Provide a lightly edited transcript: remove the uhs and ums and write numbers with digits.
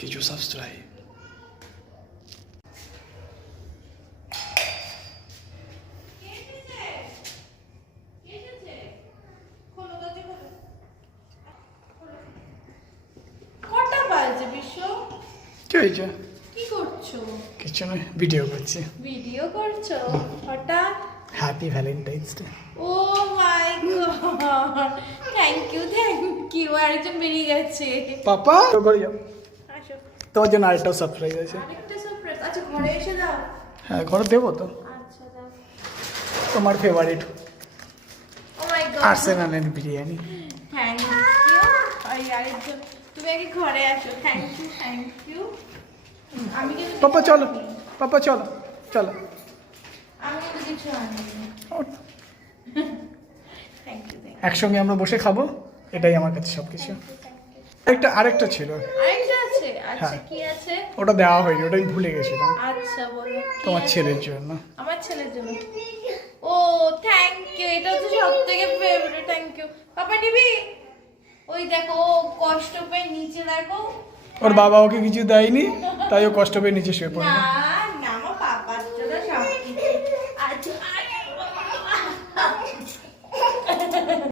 কিছু সাবস্ক্রাইব। কি হয়েছে? কি করছো? কিছু নয়, ভিডিও করছি। ভিডিও করছো হঠাৎ? Happy Valentine's day. Oh my God, thank you. আরেকজন বেরিয়ে গেছে। পাপা তো ঘরে যাও, আসো। তোমার জন্য আরেকটাও সারপ্রাইজ আছে। আরেকটা সারপ্রাইজ? আচ্ছা ঘরে এসে দাও। হ্যাঁ ঘরে দেবো তো। আচ্ছা দাও। তোমার ফেভারিট ও মাই গড, আর্সেনালের বিরিয়ানি। Thank you. আরেকজন, তুমি আগে ঘরে আসো। Thank you. আমি কিন্তু পাপা চলো, পাপা চলো চলো। আমি কিন্তু কিছু আনিনি। Thank you. একসঙ্গে আমরা বসে খাবো, এটাই আমার কাছে সবকিছু। আরেকটা ছিল। আরেকটা আছে? আচ্ছা হ্যাঁ। কি আছে? ওটা দেওয়া হয়নি, ওটা আমি ভুলে গেছিলাম। আচ্ছা বলো। কি তোমার আছে? ছেলের জন্য। আমার ছেলের জন্য। ও থ্যাংক ইউ, এটা তো সব থেকে ফেভারিট। Thank you. পাপা নিবি? ওই দেখো ও কষ্ট পেয়ে নিচে দেখো। ওর বাবা ওকে কিছু দেয়নি, তাই ও কষ্ট পেয়ে নিচে শুয়ে পড়ে। না